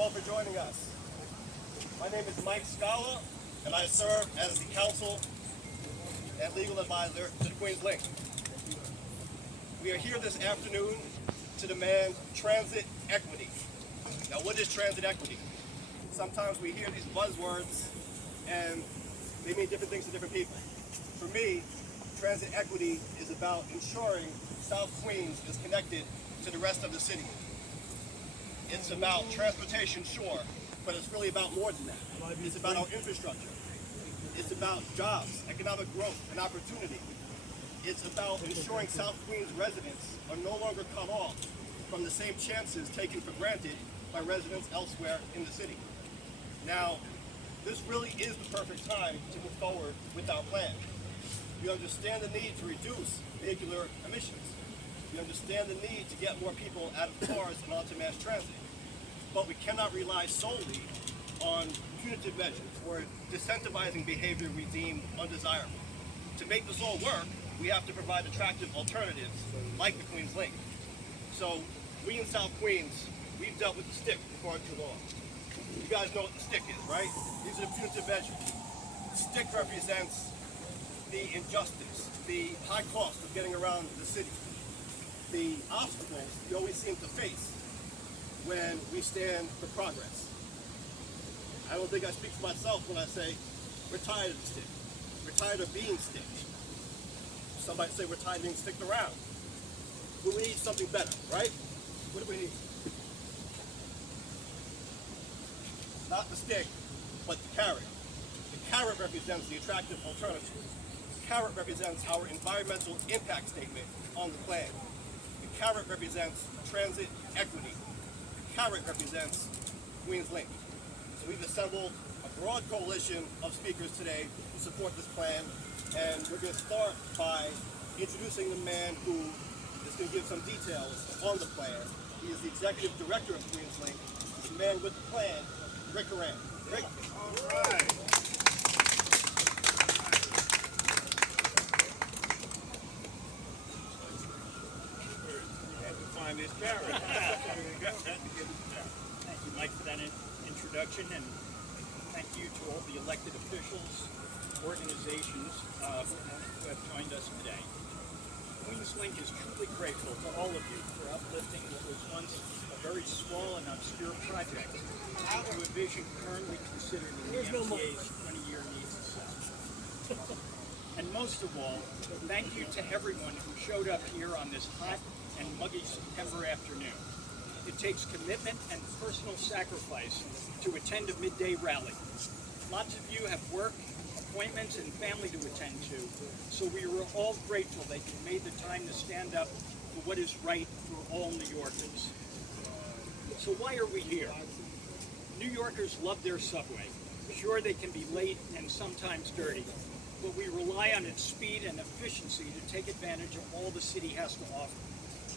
All for joining us. My name is Mike Scala, and I serve as the counsel and legal advisor to the Queens Link. We are here this afternoon to demand transit equity. Now, what is transit equity? Sometimes we hear these buzzwords and they mean different things to different people. For me, transit equity is about ensuring South Queens is connected to the rest of the city. It's about transportation, sure, but it's really about more than that. It's about our infrastructure. It's about jobs, economic growth, and opportunity. It's about ensuring South Queens residents are no longer cut off from the same chances taken for granted by residents elsewhere in the city. Now, this really is the perfect time to move forward with our plan. We understand the need to reduce vehicular emissions. We understand the need to get more people out of cars and onto mass transit. But we cannot rely solely on punitive measures or disincentivizing behavior we deem undesirable. To make this all work, we have to provide attractive alternatives like the Queens Link. So we in South Queens, we've dealt with the stick for far too long. You guys know what the stick is, right? These are the punitive measures. The stick represents the injustice, the high cost of getting around the city, the obstacles we always seem to face when we stand for progress. I don't think I speak for myself when I say we're tired of the stick. We're tired of being sticked. Some might say we're tired of being sticked around. But we need something better, right? What do we need? Not the stick, but the carrot. The carrot represents the attractive alternative. The carrot represents our environmental impact statement on the plan. The carrot represents transit equity. The carrot represents Queens Link. So we've assembled a broad coalition of speakers today to support this plan, and we're going to start by introducing the man who is going to give some details on the plan. He is the executive director of Queens Link, the man with the plan, Rick Horan. Rick. All right. Find this carrot. Thank you, Mike, for that introduction, and thank you to all the elected officials, organizations who have joined us today. Queens Link is truly grateful to all of you for uplifting what was once a very small and obscure project to a vision currently considered in the MTA's 20-year needs assessment. And most of all, thank you to everyone who showed up here on this hot and muggy September afternoon. It takes commitment and personal sacrifice to attend a midday rally. Lots of you have work, appointments, and family to attend to, so we are all grateful that you made the time to stand up for what is right for all New Yorkers. So why are we here? New Yorkers love their subway. Sure, they can be late and sometimes dirty, but we rely on its speed and efficiency to take advantage of all the city has to offer,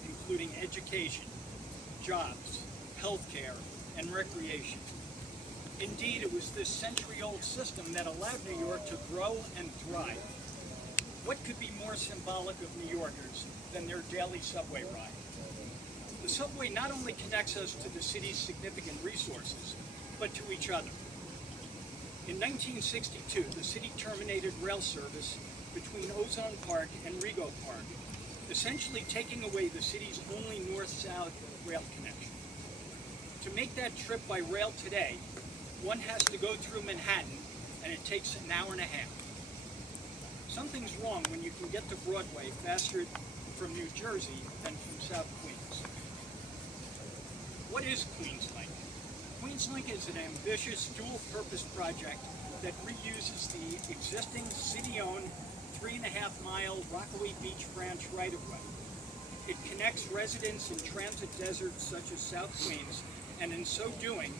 including education, jobs, healthcare, and recreation. Indeed, it was this century-old system that allowed New York to grow and thrive. What could be more symbolic of New Yorkers than their daily subway ride? The subway not only connects us to the city's significant resources, but to each other. In 1962, the city terminated rail service between Ozone Park and Rego Park, essentially taking away the city's only north-south rail connection. To make that trip by rail today, one has to go through Manhattan, and it takes an hour and a half. Something's wrong when you can get to Broadway faster from New Jersey than from South Queens. What is Queens Link? Queens Link is an ambitious dual-purpose project that reuses the existing city-owned 3.5-mile Rockaway Beach Branch right-of-way. It connects residents in transit deserts such as South Queens, and in so doing,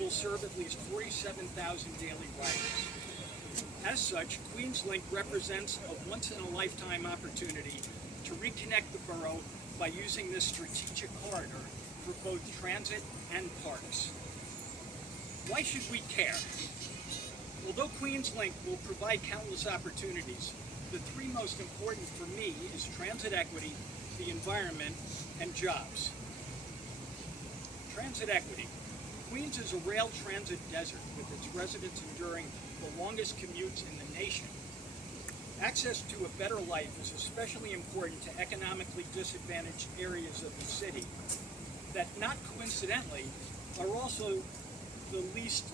will serve at least 47,000 daily riders. As such, Queens Link represents a once-in-a-lifetime opportunity to reconnect the borough by using this strategic corridor for both transit and parks. Why should we care? Although Queens Link will provide countless opportunities, the three most important for me is transit equity, the environment, and jobs. Transit equity. Queens is a rail transit desert, with its residents enduring the longest commutes in the nation. Access to a better life is especially important to economically disadvantaged areas of the city that, not coincidentally, are also the least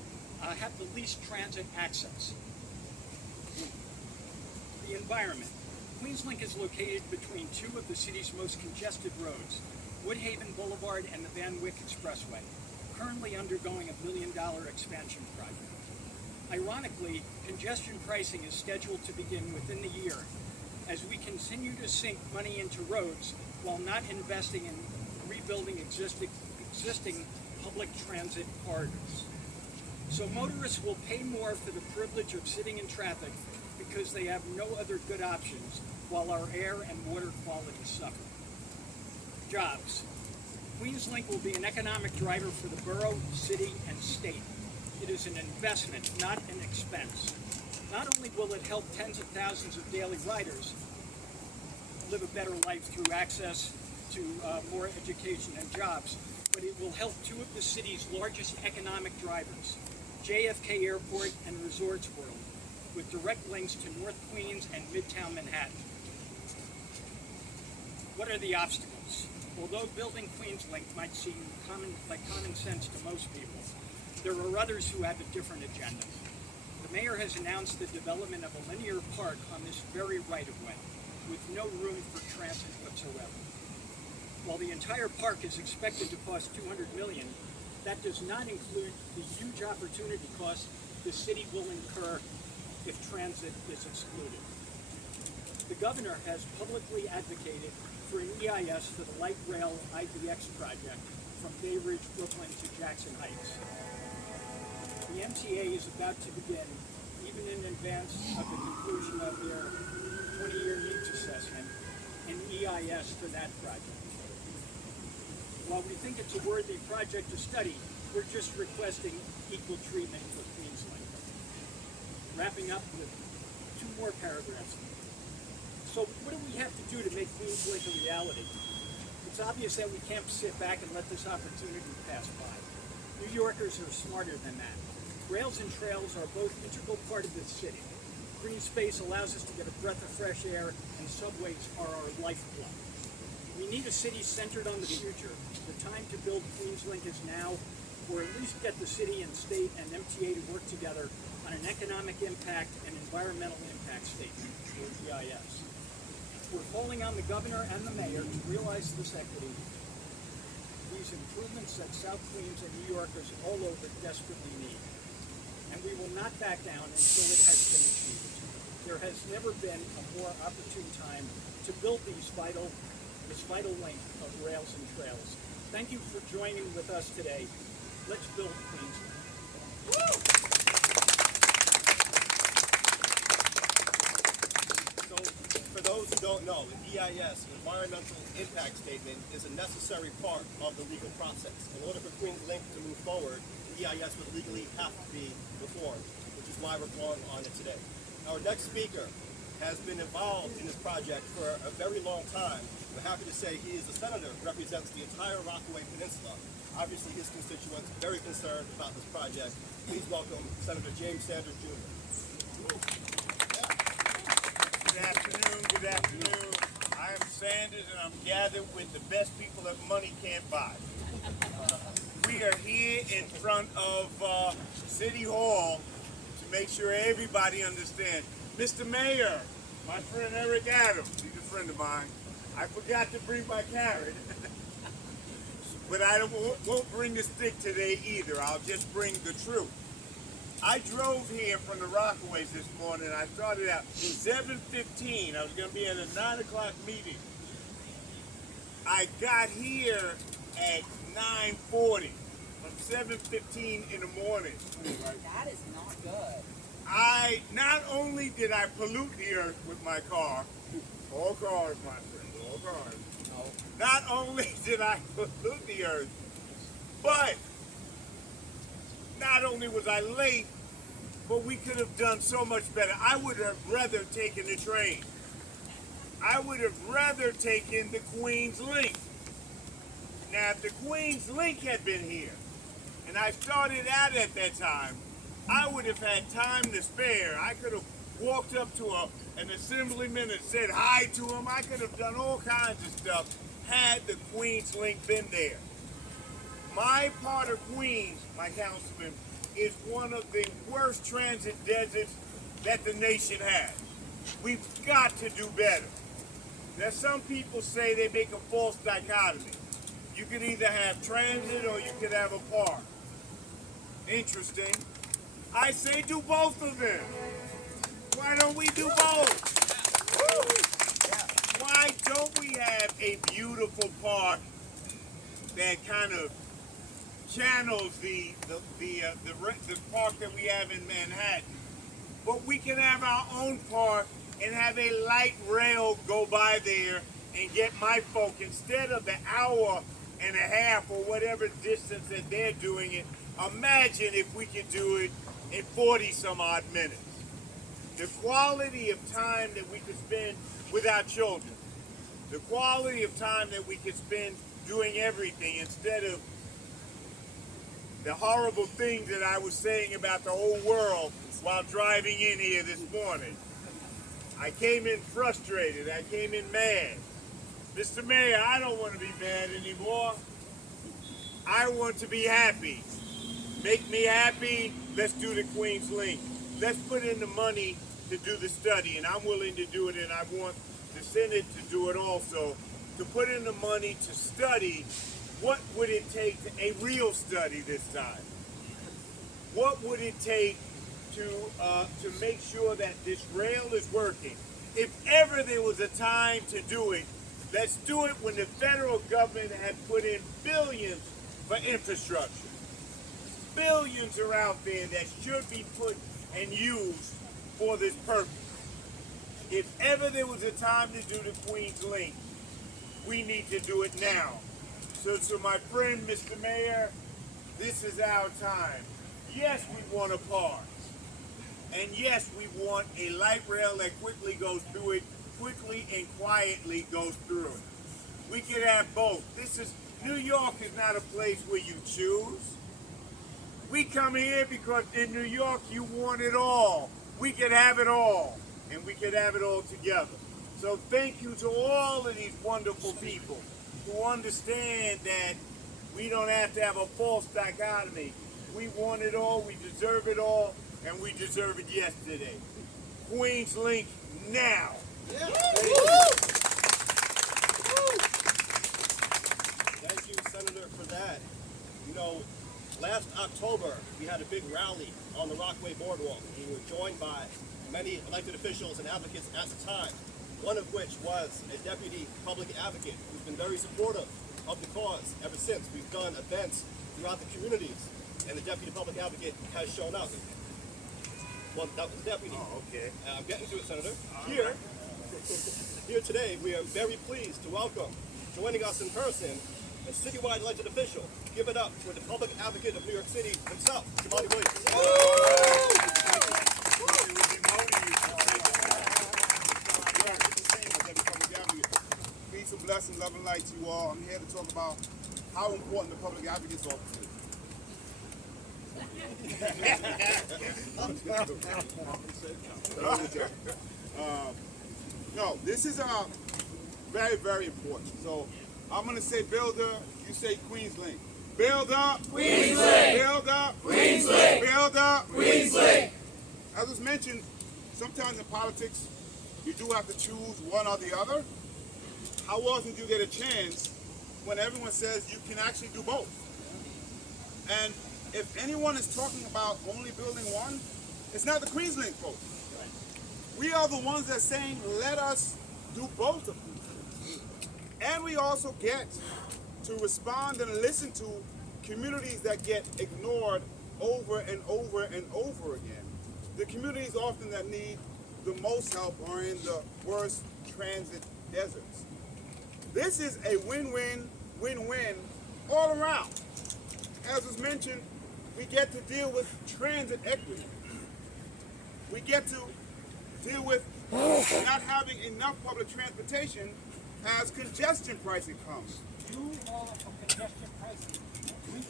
have the least transit access. The environment. Queenslink is located between two of the city's most congested roads, Woodhaven Boulevard and the Van Wyck Expressway, currently undergoing $1 million expansion project. Ironically, congestion pricing is scheduled to begin within the year as we continue to sink money into roads while not investing in rebuilding existing public transit corridors. So motorists will pay more for the privilege of sitting in traffic because they have no other good options while our air and water quality suffer. Jobs. Queenslink will be an economic driver for the borough, city, and state. It is an investment, not an expense. Not only will it help tens of thousands of daily riders live a better life through access to more education and jobs, but it will help two of the city's largest economic drivers, JFK Airport and Resorts World, with direct links to North Queens and Midtown Manhattan. What are the obstacles? Although building Queenslink might seem like common sense to most people, there are others who have a different agenda. The mayor has announced the development of a linear park on this very right-of-way, with no room for transit whatsoever. While the entire park is expected to cost $200 million, that does not include the huge opportunity cost the city will incur if transit is excluded. The governor has publicly advocated for an EIS for the light rail IBX project from Bay Ridge, Brooklyn to Jackson Heights. The MTA is about to begin, even in advance of the conclusion of their 20-year needs assessment, an EIS for that project. While we think it's a worthy project to study, we're just requesting equal treatment for Queenslink. Wrapping up with two more paragraphs. So what do we have to do to make Queenslink a reality? It's obvious that we can't sit back and let this opportunity pass by. New Yorkers are smarter than that. Rails and trails are both an integral part of this city. Green space allows us to get a breath of fresh air, and subways are our lifeblood. We need a city centered on the future. The time to build Queenslink is now, or at least get the city and state and MTA to work together on an economic impact and environmental impact statement, or EIS. We're calling on the governor and the mayor to realize this equity, these improvements that South Queens and New Yorkers all over desperately need. And we will not back down until it has been achieved. There has never been a more opportune time to build this vital link of rails and trails. Thank you for joining with us today. Let's build Queenslink. So, for those who don't know, the EIS, Environmental Impact Statement, is a necessary part of the legal process. In order for Queenslink to move forward, the EIS would legally have to be reformed, which is why we're calling on it today. Our next speaker has been involved in this project for a very long time. We're happy to say he is a senator who represents the entire Rockaway Peninsula. Obviously, his constituents are very concerned about this project. Please welcome Senator James Sanders Jr. Good afternoon, good afternoon. I am Sanders and I'm gathered with the best people that money can't buy. We are here in front of City Hall to make sure everybody understands. Mr. Mayor, my friend Eric Adams, he's a friend of mine. I forgot to bring my carrot, but I won't bring the stick today either. I'll just bring the truth. I drove here from the Rockaways this morning. I started out at 7:15. I was going to be at a 9 o'clock meeting. I got here at 9:40 from 7:15 in the morning. That is not good. Not only did I pollute the earth with my car, all cars, my friend, all cars. Not only did I pollute the earth, but not only was I late, but we could have done so much better. I would have rather taken the train. I would have rather taken the Queenslink. Now, if the Queenslink had been here, and I started out at that time, I would have had time to spare. I could have walked up to an assemblyman and said hi to him. I could have done all kinds of stuff had the Queens Link been there. My part of Queens, my councilman, is one of the worst transit deserts that the nation has. We've got to do better. Now, some people say they make a false dichotomy. You could either have transit or you could have a park. Interesting. I say do both of them. Why don't we do both? Why don't we have a beautiful park that kind of channels the park that we have in Manhattan? But we can have our own park and have a light rail go by there and get my folk, instead of the hour and a half or whatever distance that they're doing it, imagine if we could do it in 40 some odd minutes. The quality of time that we could spend with our children, the quality of time that we could spend doing everything instead of the horrible things that I was saying about the whole world while driving in here this morning. I came in frustrated. I came in mad. Mr. Mayor, I don't want to be mad anymore. I want to be happy. Make me happy. Let's do the Queens Link. Let's put in the money to do the study, and I'm willing to do it, and I want the Senate to do it also, to put in the money to study what would it take to a real study this time. What would it take to make sure that this rail is working? If ever there was a time to do it, let's do it when the federal government had put in billions for infrastructure. Billions are out there that should be put and used for this purpose. If ever there was a time to do the Queens Link, we need to do it now. So to my friend, Mr. Mayor, this is our time. Yes, we want a park. And yes, we want a light rail that quickly goes through it, quickly and quietly goes through it. We could have both. New York is not a place where you choose. We come here because in New York you want it all. We could have it all, and we could have it all together. So thank you to all of these wonderful people who understand that we don't have to have a false dichotomy. We want it all, we deserve it all, and we deserve it yesterday. Queens Link now. Yeah. Thank you, Senator, for that. You know, last October, we had a big rally on the Rockaway Boardwalk. We were joined by many elected officials and advocates at the time, one of which was a deputy public advocate who's been very supportive of the cause ever since. We've done events throughout the communities, and the deputy public advocate has shown up. Well, that was the deputy. Oh, okay. I'm getting to it, Senator. Here today, we are very pleased to welcome, joining us in person, a citywide elected official. Give it up for the public advocate of New York City himself, Jamali Williams. Peace and blessings, love and light to you all. I'm here to talk about how important the public advocate's office is. No, this is very, very important. So I'm going to say builder, you say Queens Link. Build up, Queens Link. Build up, Queens Link. Build up, Queens Link. As was mentioned, sometimes in politics, you do have to choose one or the other. How often do you get a chance when everyone says you can actually do both? And if anyone is talking about only building one, it's not the Queens Link folks. We are the ones that are saying, let us do both of them. And we also get to respond and listen to communities that get ignored over and over and over again. The communities often that need the most help are in the worst transit deserts. This is a win-win, win-win all around. As was mentioned, we get to deal with transit equity. We get to deal with not having enough public transportation as congestion pricing comes. You all for congestion pricing. Mic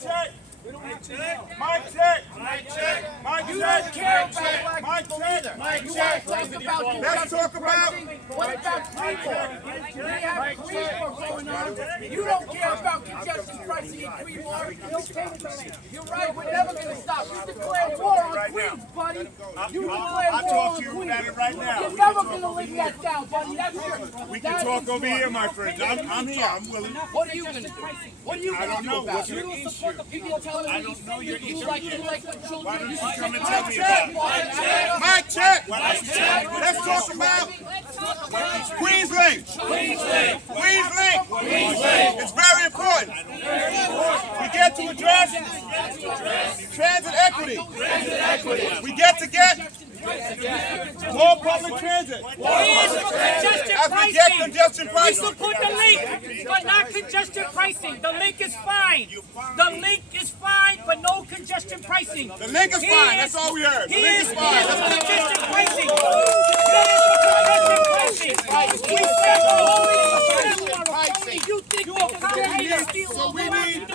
check. Mic check. Mic check. Mic check. Mic You don't care about check. black Mic people check. either. Mic You check. want to talk about Let's talk about. what about Creedmoor? We have Creedmoor going on. You don't care about congestion pricing in Creedmoor. You're right, we're never going to stop. You declare war on Queens, buddy. You declare I'll war talk on to you Queens. about it right now. You're never going to live that down, buddy. That's it. We can talk over here, my friends. I'm here. I'm willing. What are you going to do? What are you I going to don't do know. about What's it? your issue? People telling me I don't know your issue like yet. what children Why don't you do. come and tell me about it? Mic check. Let's talk about Queens Link. Queens Link. It's very important. We get to address transit equity. We get to get more public transit. As we get congestion We pricing. support the link, but not congestion pricing. The link is fine. The link is fine, but no congestion pricing. The link is fine. That's all we heard. The link is fine. Congestion pricing. Congestion pricing. We said you think you are coming steal all the New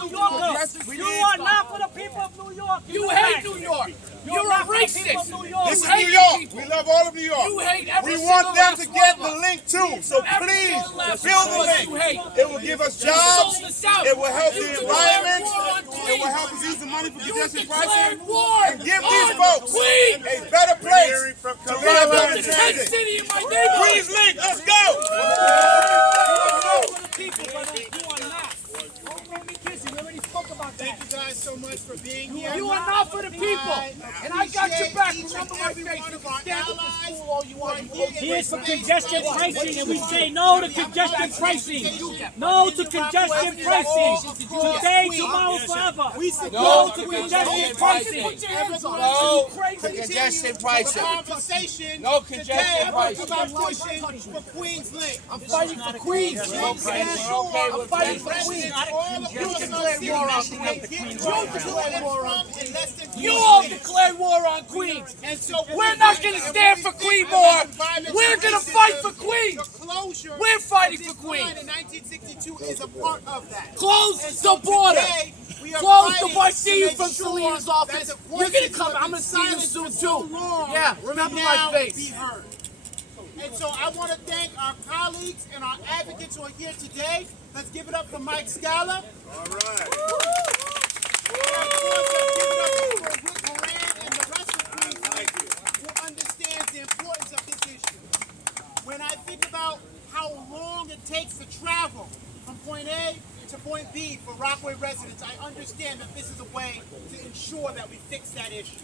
Yorkers. You are not for the people of New York. You hate New York. You're a racist. This is New York. We love all of New York. You hate every We want single them last to one get of the us. link too. So Every please single last build the one of us you link. hate. It will give us jobs. sold us out. It will help the You declared environment. war on It will Queens. help us use the money for You congestion declared pricing war and give these on folks Queens. a better place to I live built in a tent transit. city in my neighborhood. Queens Link, let's go. Thank you guys so much for being here. You are not for the people. And I got your back. Each and Remember my every face. one You of can our stand with the allies school all you want. who are here He is for in this congestion space. pricing, and we say no to congestion pricing. No to congestion pricing. Today, tomorrow, forever. No to congestion pricing. No Congestion pricing. Conversation No congestion pricing. about pushing for Queens Link. I'm fighting for Queens. I'm fighting for Queens. You declared war on Queens. You You all declared war on Queens. And so We're not going to stand for Creedmoor. We're going to fight for Queens. Closure We're fighting of for this Queens. line in 1962 is a part of that. Close the border. Today, we are Close the fighting border. I see to you make from sure Selena's that office. the You're going to voices come. that I'm have going been to see you silenced soon, for so too. long Yeah, can remember now my be face. heard. And so I want to thank our colleagues and our advocates who are here today. Let's give it up for Mike Scala. All right. And of course, let's give it up for Rick Moran and the rest of Queens who understands the importance of this issue. When I think about how long it takes to travel from point A to point B for Rockaway residents, I understand that this is a way to ensure that we fix that issue.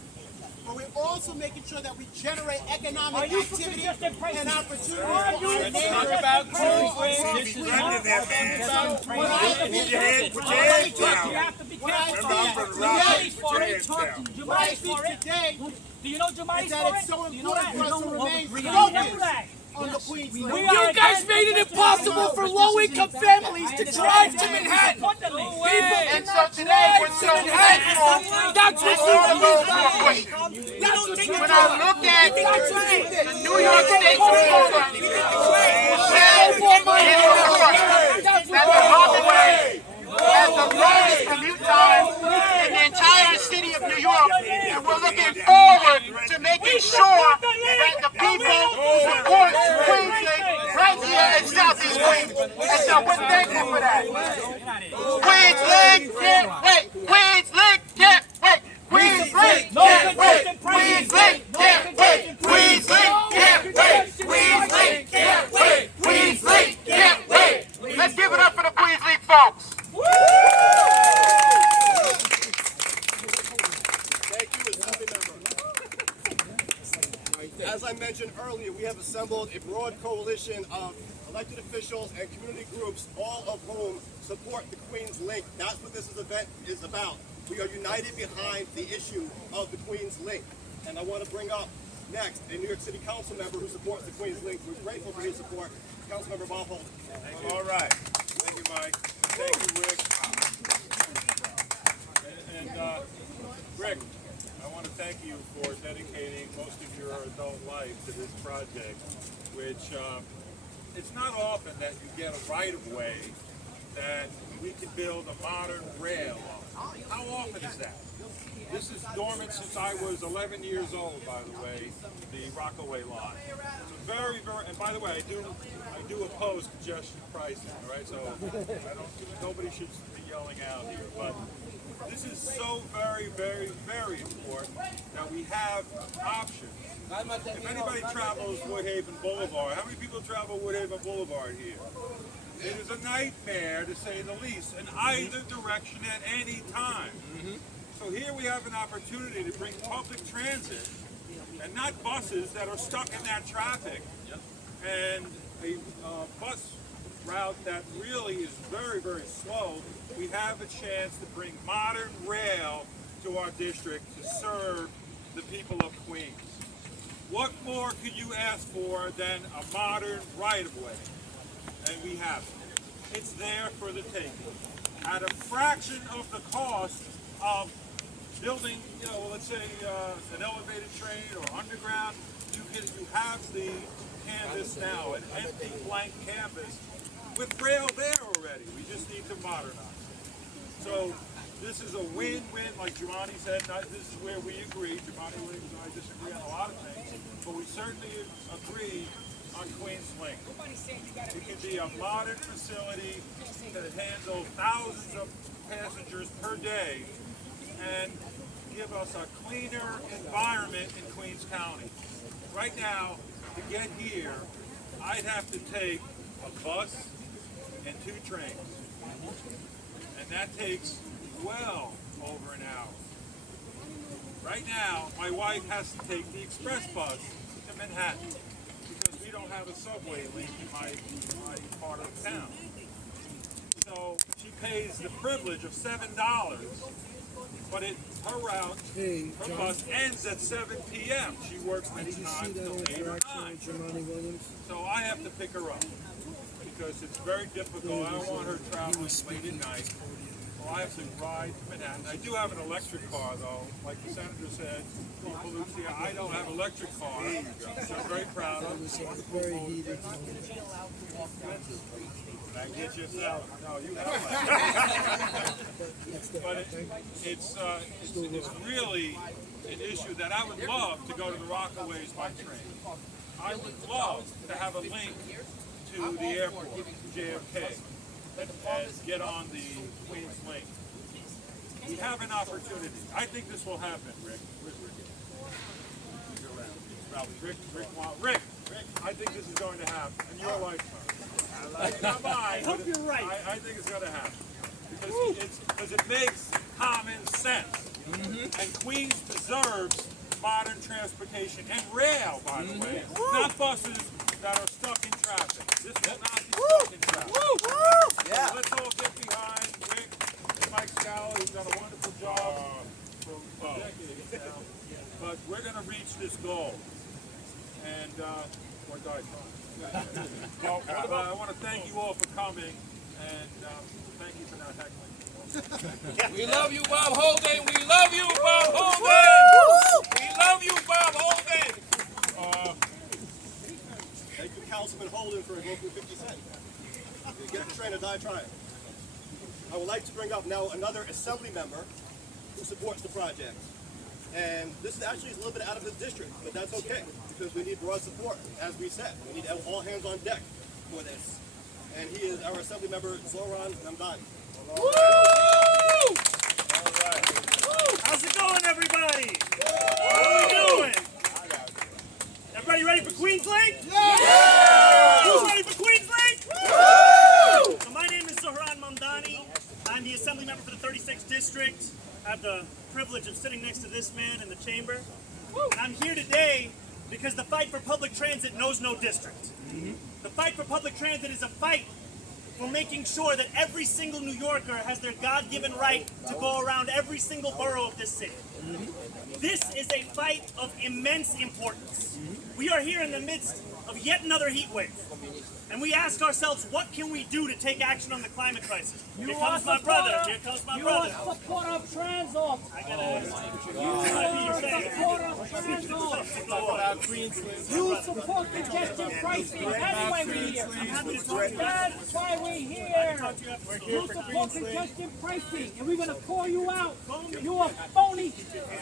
But we're also making sure that we generate economic activity and opportunity for our neighbors. Under that, man. Put your head You down. have to be What I careful. Remember, think Rob, today, put your head down. what I think today Do you know Jemai is that it's so Do you know important that? for us to remain We know focused that. on the Queens We Link. are You guys made it impossible for low-income families to drive to Manhattan. People And so today, we're so Manhattan. That's what you do. That's what you when I look at the New York State That's that the Rockaway has the longest commute time in the entire city of New York, and we're looking forward to making sure that the people support Queens Link right here in Southeast Queens. And so we're thankful for that. Queens Link can't wait. Queens Link can't wait. Queens Link can't wait. Queens Link can't wait. Queens Link can't wait. Queens Link can't wait. Queens Link can't wait. Let's give it up for the Queens Link folks. Thank you, Assembly Member. As I mentioned earlier, we have assembled a broad coalition of elected officials and community groups, all of whom support the Queens Link. That's what this event is about. We are united behind the issue of the Queens Link. And I want to bring up next a New York City Council member who supports the Queens Link. We're grateful for his support. Councilmember Bob Holt. All right. Thank you, Mike. Thank you, Rick. And Rick, I want to thank you for dedicating most of your adult life to this project, which it's not often that you get a right-of-way that we can build a modern rail. How often is that? This is dormant since I was 11 years old, by the way, the Rockaway line. It's a very, and by the way, I do oppose congestion pricing, all right? So nobody should be yelling out here, but this is so very, very, very important that we have options. If anybody travels Woodhaven Boulevard, how many people travel Woodhaven Boulevard here? It is a nightmare, to say the least, in either direction at any time. So here we have an opportunity to bring public transit, and not buses that are stuck in that traffic, and a bus route that really is very, very slow. We have a chance to bring modern rail to our district to serve the people of Queens. What more could you ask for than a modern right-of-way? And we have it. It's there for the taking. At a fraction of the cost of building, let's say an elevated train or underground, you have the canvas now, an empty blank canvas with rail there already. We just need to modernize it. So this is a win-win, like Giovanni said. This is where we agree. Giovanni Williams and I disagree on a lot of things, but we certainly agree on Queens Link. It can be a modern facility that handles thousands of passengers per day and give us a cleaner environment in Queens County. Right now, to get here, I'd have to take a bus and 2 trains. And that takes well over an hour. Right now, my wife has to take the express bus to Manhattan because we don't have a subway link in my part of town. So she pays the privilege of $7, but her route, her bus ends at 7 p.m. She works many times till 8 or 9. So I have to pick her up because it's very difficult. I don't want her traveling late at night. So I have to ride to Manhattan. I do have an electric car, though. Like the senator said, Lucia, I don't have an electric car. So I'm very proud of it. Very heated. That gets you out. No, you have one. But it's really an issue that I would love to go to the Rockaways by train. I would love to have a link to the airport, JFK, and get on the Queens Link. We have an opportunity. I think this will happen, Rick. Where's Rick? He's around. Probably. Rick, I think this is going to happen in your lifetime. Not mine. I hope you're right. I think it's going to happen. Because it makes common sense. And Queens deserves modern transportation and rail, by the way. Not buses that are stuck in traffic. This will not be stuck in traffic. Yeah. So let's all get behind Rick and Mike Scala, who's done a wonderful job for decades now. But we're going to reach this goal. And, or die trying. Well, I want to thank you all for coming, and thank you for not heckling. We love you, Bob Holden. We love you, Bob Holden. We love you, Bob Holden. Thank you, Councilman Holden, for invoking 50 Cent. Get the train or die trying. I would like to bring up now another assembly member who supports the project. And this is actually a little bit out of his district, but that's okay, because we need broad support, as we said. We need all hands on deck for this. And he is our assembly member, Zoran Namdani. Woo! How's it going, everybody? What are we doing? Everybody ready for Queens Link? Yeah! Who's ready for Queens Link? Woo! So my name is Zoran Mamdani. I'm the assembly member for the 36th district. I have the privilege of sitting next to this man in the chamber. And I'm here today because the fight for public transit knows no district. The fight for public transit is a fight for making sure that every single New Yorker has their God-given right to go around every single borough of this city. This is a fight of immense importance. We are here in the midst of yet another heat wave. and we ask ourselves, what can we do to take action on the climate crisis? Here You comes are my brother. supporter- Here comes my You brother. are a supporter of Transox. I gotta. You are a supporter of Transox. You support congestion pricing. That's why we're here. That's why we're here. You support congestion pricing, and we're gonna call you out. You are phony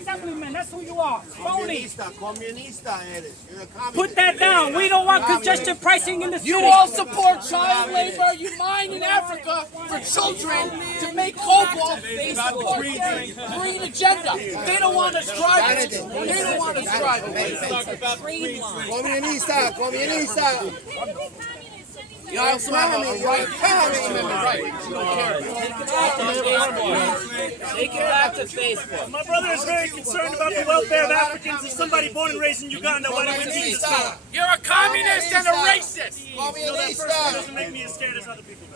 assemblyman. That's who you are. Phony. Comunista eres. You're a communist. Put that down. We don't want congestion pricing in the city. You all support child labor. You mine in Africa for children to make cobalt. They support their green agenda. They don't want us driving. They don't want us driving. Comunista, comunista. You also have a right. Right. You don't care. Take it back to Facebook. My brother is very concerned about the welfare of Africans. As somebody born and raised in Uganda, why don't we teach this fellow? You're a communist and a racist. You know, that person doesn't make me as scared as other people.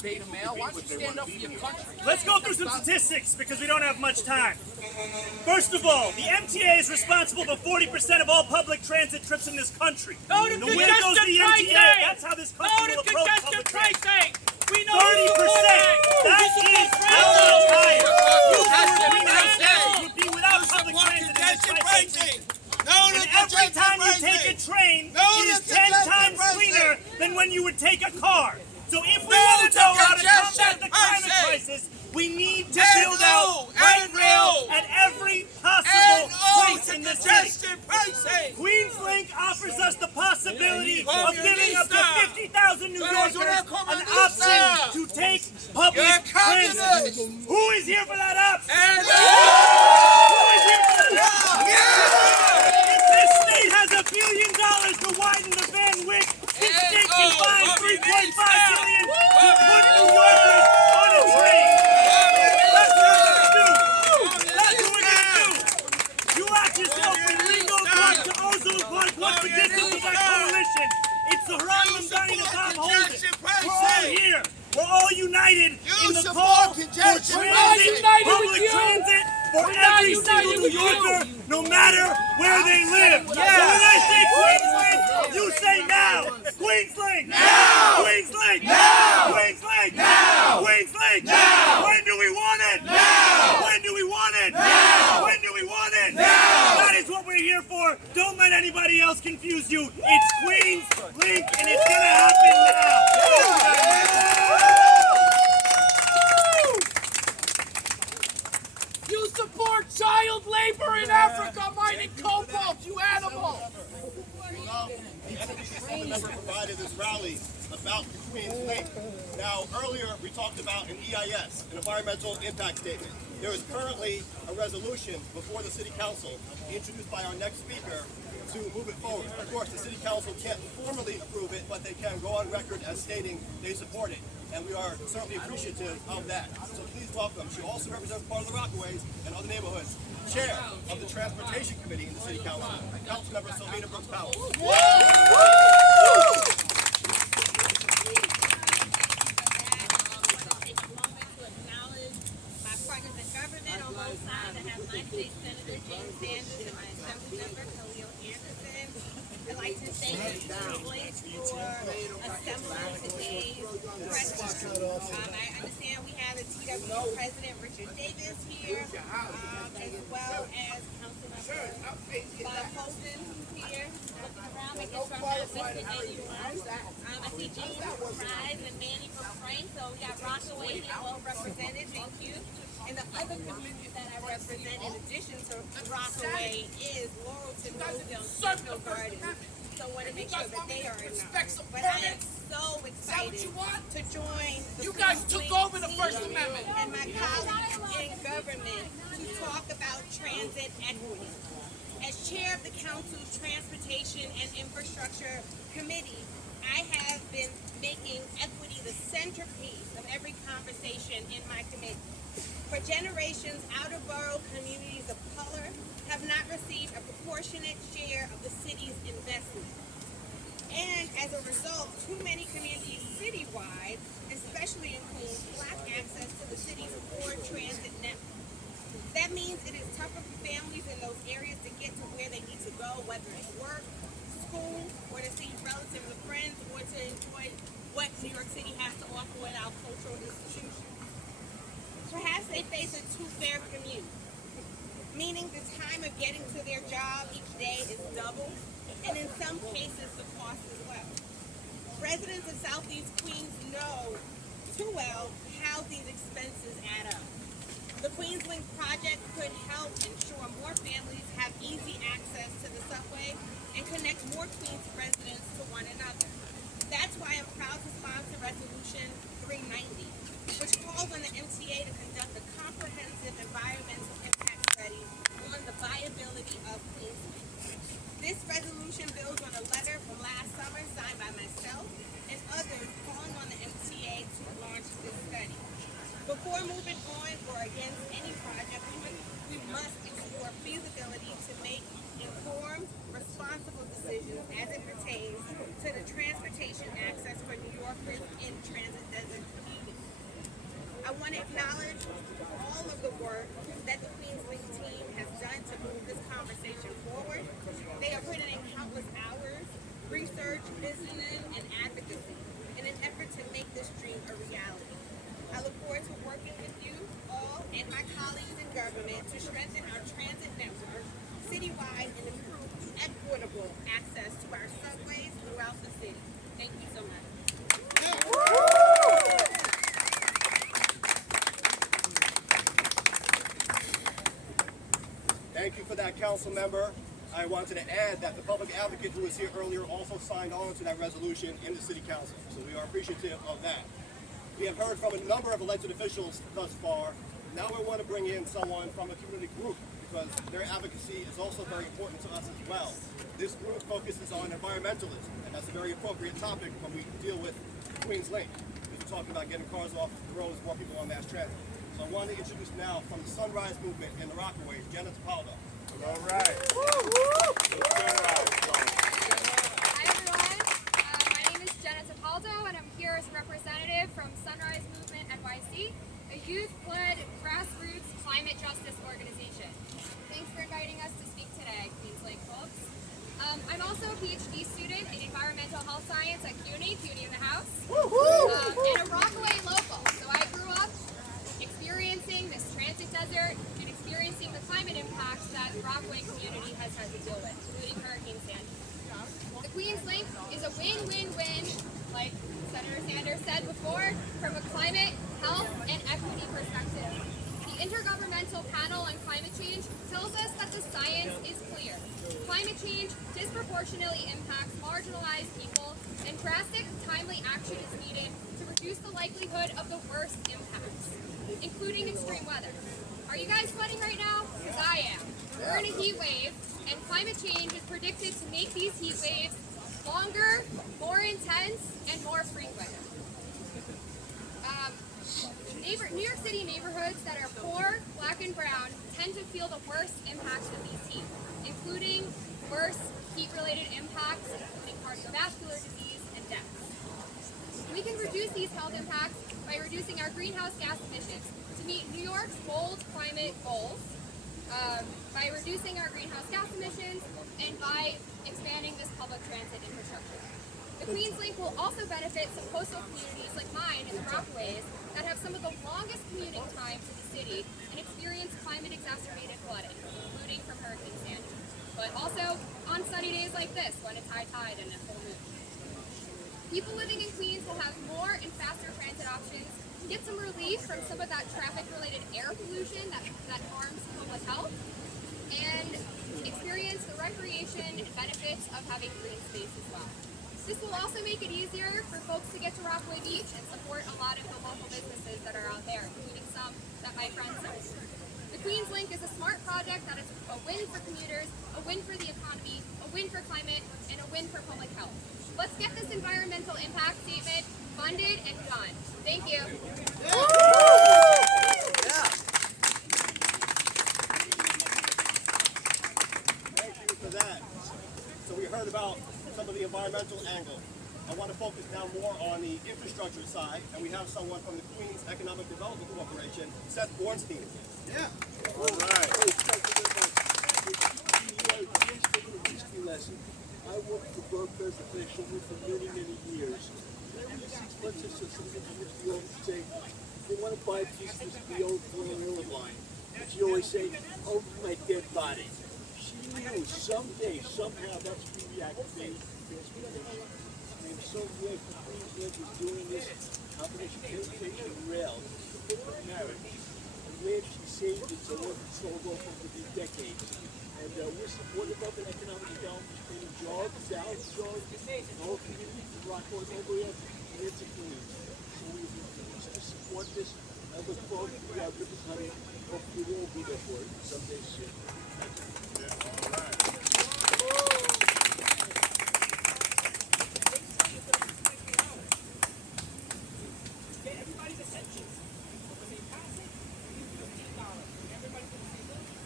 Beta male, why don't you stand up for your country? Let's go through some statistics because we don't have much time. First of all, the MTA is responsible for 40% of all public transit trips in this country. Go to The winner goes to the congestion MTA. pricing. That's how this Go country to will approach congestion public transit. pricing. We know 30%. That is how much higher. You would be without public transit in this country. And every time you take a train, it is 10 times cleaner than when you would take a car. So if we want to know how to combat the climate crisis, we need to build out light rail at every possible place in the city. Queenslink offers us the possibility of giving up to 50,000 New Yorkers an option to take public transit. Who is here for that option? Who is here for that option? If this state has $1 billion to widen the Van Wyck, this state can find $3.5 billion to put New Yorkers on a train. That's what we're gonna do. That's what we're gonna do. You ask yourself from Ringo Park to Ozone Park, what's the distance of our coalition? It's the Harlem Gunny to Bob Holden. We're all here. We're all united in the call for transit, public transit for every single New Yorker, no matter where they live. So when I say Queenslink, you say now. Queenslink! Now! Queenslink! Now! Queenslink! Now! Queenslink! Now! When do we want it? Now! When do we want it? Now! When do we want it? Now! That is what we're here for. Don't let anybody else confuse you. It's Queenslink, and it's gonna happen now. You support child labor in Africa, mining cobalt, you animal! The member provided this rally about the Queenslink. Now, earlier we talked about an EIS, an environmental impact statement. There is currently a resolution before the City Council, introduced by our next speaker, to move it forward. Of course, the City Council can't formally approve it, but they can go on record as stating they support it. And we are certainly appreciative of that. So please welcome. She also represents part of the Rockaways and other neighborhoods. Chair of the Transportation Committee in the City Council, Councilmember Sylvina Brooks Powell. I'd like to thank the Queenslink for assembling today's press conference. I understand we have the TWU President Richard Davis here, as well as Councilmember Bob Holden, who's here. Looking around, making sure I'm not missing anyone. I see James from Rise and Manny from Frank, so we got Rockaway here well represented. Thank you. And the other communities that I represent, in addition to Rockaway, is Laurelton, Rosedale, Central Garden. So I want to make sure that they are enough. But I am so excited to join the You guys took over the First Amendment. and my colleagues in government to talk about transit equity. As chair of the Council's Transportation and Infrastructure Committee, I have been making equity the centerpiece of every conversation in my committee. For generations, outer borough communities of color have not received a proportionate share of the city's investment. And as a result, too many communities citywide, especially in Queens, lack access to the city's core transit network. That means it is tougher for families in those areas to get to where they need to go, whether it's work, school or to see relatives or friends or to enjoy what New York City has to offer with our cultural institutions. Perhaps they face a two-fare commute, meaning the time of getting to their job each day is double, and in some cases the cost as well. Residents of Southeast Queens know too well how these expenses add up. The QueensLink project could help ensure more families have easy access to the subway and connect more Queens residents to one another. That's why I'm proud to sponsor Resolution 390, which calls on the MTA to conduct a comprehensive environmental impact study on the viability of QueensLink. This resolution builds on a letter from last summer signed by myself and others calling on the MTA to launch this study. Before moving on or against any project, we must explore feasibility to make informed, responsible decisions as it pertains to the transportation access for New Yorkers in transit desert communities. I want to acknowledge all of the work that the QueensLink team has done to move this conversation forward. They have put in countless hours, research, visioning, and advocacy in an effort to make this dream a reality. I look forward to working with you all and my colleagues in government to strengthen our transit network citywide and improve equitable access to our subways throughout the city. Thank you so much. Thank you for that, council member. I wanted to add that the public advocate who was here earlier also signed on to that resolution in the city council, so we are appreciative of that. We have heard from a number of elected officials thus far. Now we want to bring in someone from a community group because their advocacy is also very important to us as well. This group focuses on environmentalism, and that's a very appropriate topic when we deal with QueensLink. We're talking about getting cars off the roads, more people on mass transit. So I want to introduce now from the Sunrise Movement in the Rockaway, Jenna Tapaldo. All right. Hi everyone, my name is Jenna Tapaldo and I'm here as a representative from Sunrise Movement NYC, a youth-led grassroots climate justice organization. Thanks for inviting us to speak today, QueensLink folks. I'm also a PhD student in environmental health science at CUNY in the house, and a Rockaway local. So I grew up experiencing this transit desert and experiencing the climate impacts that the Rockaway community has had to deal with, including Hurricane Sandy. The QueensLink is a win-win-win, like Senator Sanders said before, from a climate, health, and equity perspective. The Intergovernmental Panel on Climate Change tells us that the science is clear. Climate change disproportionately impacts marginalized people, and drastic, timely action is needed to reduce the likelihood of the worst impacts, including extreme weather. Are you guys sweating right now? Because I am. We're in a heat wave, and climate change is predicted to make these heat waves longer, more intense, and more frequent. New York City neighborhoods that are poor, black, and brown tend to feel the worst impacts of these heat, including worse heat-related impacts, including cardiovascular disease and deaths. We can reduce these health impacts by reducing our greenhouse gas emissions to meet New York's bold climate goals, by reducing our greenhouse gas emissions, and by expanding this public transit infrastructure. The QueensLink will also benefit some coastal communities like mine in the Rockaways that have some of the longest commuting times in the city and experience climate-exacerbated flooding, including from Hurricane Sandy, but also on sunny days like this when it's high tide and a full moon. People living in Queens will have more and faster transit options, get some relief from some of that traffic-related air pollution that harms public health, and experience the recreation and benefits of having green space as well. This will also make it easier for folks to get to Rockaway Beach and support a lot of the local businesses that are out there, including some that my friends own. The QueensLink is a smart project that is a win for commuters, a win for the economy, a win for climate, and a win for public health. Let's get this environmental impact statement funded and done. Thank you. Thank you for that. So we heard about some of the environmental angle. I want to focus now more on the infrastructure side, and we have someone from the Queens Economic Development Corporation, Seth Bornstein. Yeah. All right. I worked for Borough Preservation for many, many years. And every 6 months or so, somebody comes to you and say, they want to buy a piece of the old Gloriella line. But you always say, over my dead body. She knew someday, somehow, that's going to reactivate transportation. I'm so glad Queensland is doing this combination transportation and rail for marriage. I'm glad she saved it so it wasn't sold off over the decades. And we're supportive of an economic development, creating jobs, thousands of jobs, the whole community, from Rockport over here, and into Queens. So we refuse to support this. I look forward to the ribbon cutting. Hopefully we'll all be there for it someday soon. Thank you. Yeah, all right.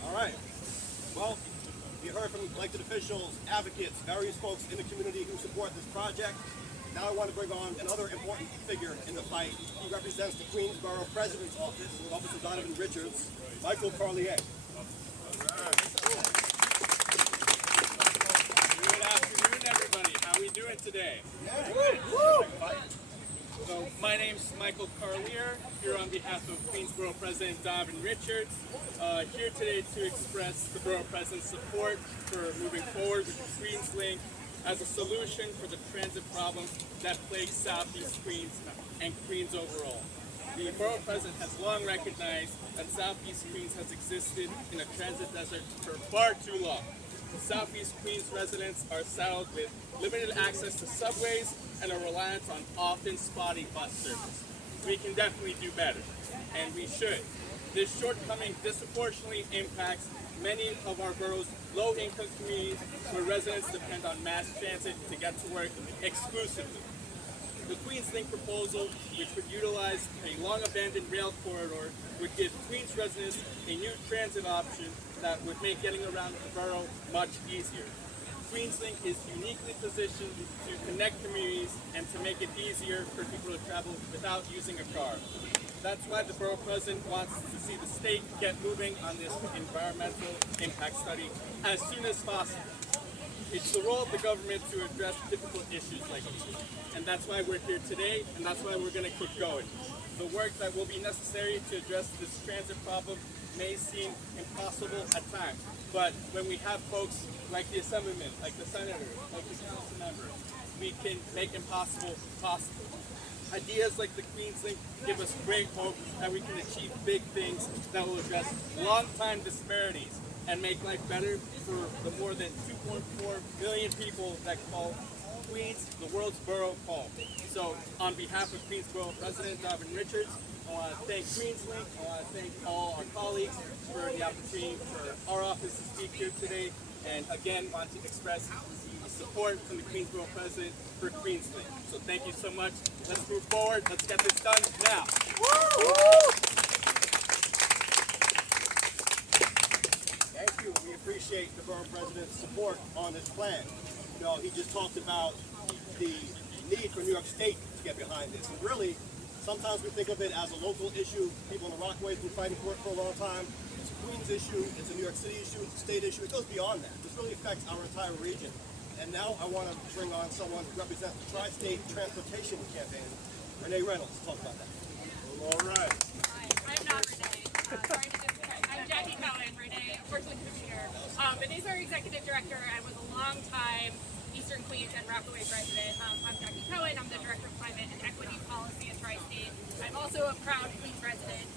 All right. Well, you heard from elected officials, advocates, various folks in the community who support this project. Now I want to bring on another important figure in the fight. He represents the Queensborough President's Office, the Office of Donovan Richards, Michael Carlier. Good afternoon, everybody. How we doing today? So, my name's Michael Carlier, here on behalf of Queensborough President Donovan Richards, here today to express the Borough President's support for moving forward with the Queens Link as a solution for the transit problems that plague Southeast Queens and Queens overall. The Borough President has long recognized that Southeast Queens has existed in a transit desert for far too long. Southeast Queens residents are saddled with limited access to subways and a reliance on often spotty bus service. We can definitely do better, and we should. This shortcoming disproportionately impacts many of our borough's low-income communities where residents depend on mass transit to get to work exclusively. The Queens Link proposal, which would utilize a long-abandoned rail corridor, would give Queens residents a new transit option that would make getting around the borough much easier. Queens Link is uniquely positioned to connect communities and to make it easier for people to travel without using a car. That's why the Borough President wants to see the state get moving on this environmental impact study as soon as possible. It's the role of the government to address difficult issues like these. And that's why we're here today, and that's why we're going to keep going. The work that will be necessary to address this transit problem may seem impossible at times, but when we have folks like the Assemblyman, like the Senator, like the Council member, we can make impossible possible. Ideas like the Queens Link give us great hope that we can achieve big things that will address long-time disparities and make life better for the more than 2.4 million people that call Queens the world's borough home. So on behalf of Queensborough President Donovan Richards, I want to thank Queens Link. I want to thank all our colleagues for the opportunity for our office to speak here today. And again, want to express support from the Queensborough President for Queens Link. So thank you so much. Let's move forward. Let's get this done now. Thank you. We appreciate the Borough President's support on this plan. You know, he just talked about the need for New York State to get behind this. And really, sometimes we think of it as a local issue. People in the Rockaways have been fighting for it for a long time. It's a Queens issue. It's a New York City issue. It's a state issue. It goes beyond that. This really affects our entire region. And now I want to bring on someone who represents the Tri-State Transportation Campaign, Renee Reynolds, to talk about that. All right. Hi, I'm not Renee. Sorry to disappoint. I'm Jackie Cohen. Renee, unfortunately, couldn't be here. Renee's our executive director. I was a long-time Eastern Queens and Rockaway resident. I'm Jackie Cohen. I'm the director of climate and equity policy at Tri-State. I'm also a proud Queens resident.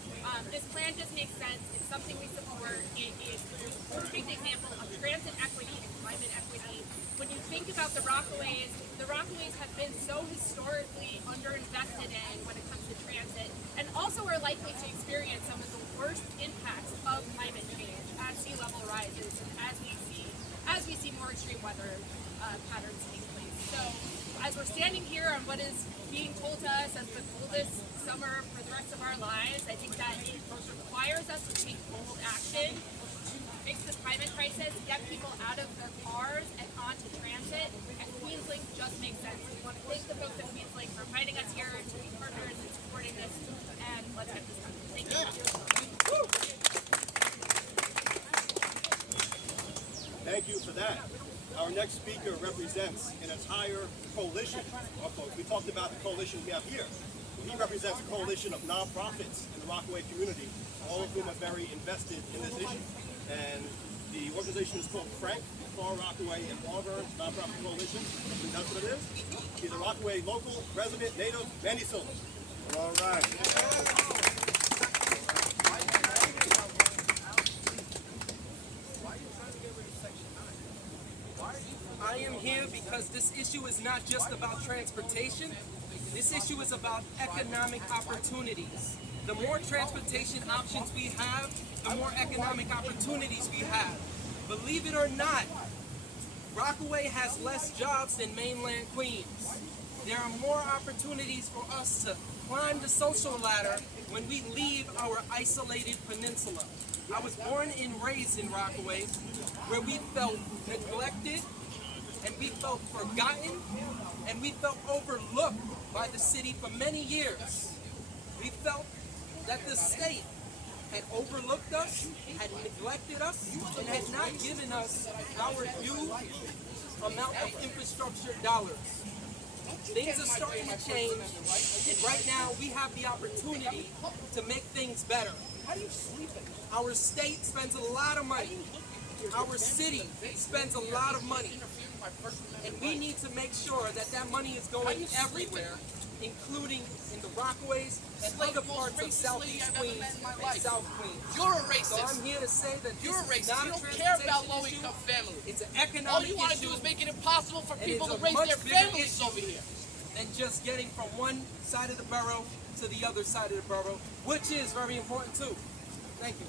This plan just makes sense. It's something we support. It is a perfect example of transit equity and climate equity. When you think about the Rockaways have been so historically underinvested in when it comes to transit, and also are likely to experience some of the worst impacts of climate change as sea level rises and as we see more extreme weather patterns take place. So as we're standing here on what is being told to us as the coldest summer for the rest of our lives, I think that it requires us to take bold action to fix the climate crisis, get people out of their cars and onto transit, and Queens Link just makes sense. We want to thank the folks at Queens Link for inviting us here to be partners in supporting this, and let's get this done. Thank you. Thank you for that. Our next speaker represents an entire coalition of folks. We talked about the coalition we have here. He represents a coalition of nonprofits in the Rockaway community, all of whom are very invested in this issue. And the organization is called Frank Far Rockaway and Auburn Nonprofit Coalition. And that's what it is. He's a Rockaway local, resident, native, Manny Silva. All right. I am here because this issue is not just about transportation. This issue is about economic opportunities. The more transportation options we have, the more economic opportunities we have. Believe it or not, Rockaway has less jobs than mainland Queens. There are more opportunities for us to climb the social ladder when we leave our isolated peninsula. I was born and raised in Rockaway, where we felt neglected, and we felt forgotten, and we felt overlooked by the city for many years. We felt that the state had overlooked us, had neglected us, and had not given us our due amount of infrastructure dollars. Things are starting to change, and right now we have the opportunity to make things better. Our state spends a lot of money. Our city spends a lot of money. And we need to make sure that that money is going everywhere, including in the Rockaways and other parts of Southeast Queens and South Queens. You're a racist. So I'm here to say that You're a this is racist. not You a don't care about transportation low-income issue. families. It's an economic All you want to issue. do is make it impossible for And people it's to a raise much their bigger families issue over here. than just getting from one side of the borough to the other side of the borough, which is very important too. Thank you.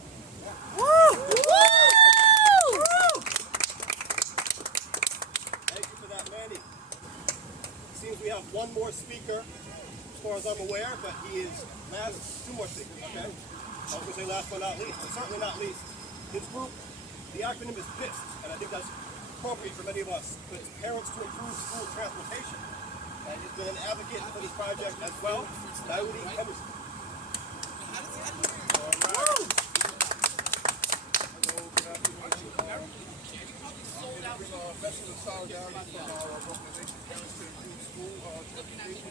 Thank you for that, Manny. It seems we have one more speaker, as far as I'm aware, but he is last. Two more speakers, okay? I was going to say last but not least, but certainly not least. His group, the acronym is PIST, and I think that's appropriate for many of us, but it's Parents to Improve School Transportation. And he's been an advocate for this project as well, Diody Emerson. All right. Message of solidarity from our organization, Parents to Improve School Transportation.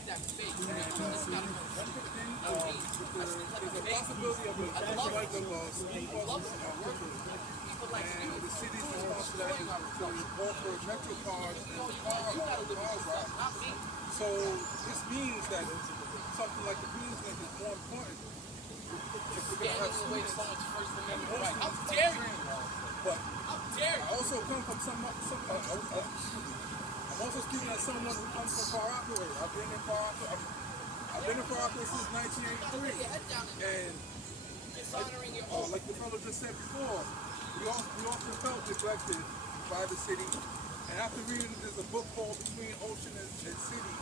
There's a possibility of a like of school buses workers, and the city's response to that is to offer metro cars and car rides. So this means that something like the Queenslink is more important if we're going to have students. How dare you? But I also come from I'm also speaking as someone who comes from Far Rockaway. I've been in Far Rockaway since 1983, and like the fellow just said before, we often felt neglected by the city. And after reading, there's a book called Between Ocean and City,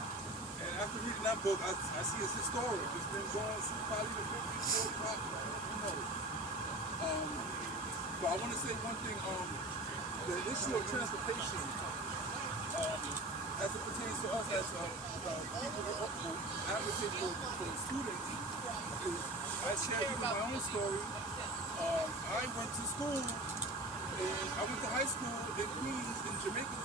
and after reading that book, I see it's historic. It's been going since probably the 50s, 40s, who knows. But I want to say one thing, the issue of transportation, as it pertains to us as people who advocate for the students, is I share with you my own story. I went to school, and I went to high school in Queens, in Jamaica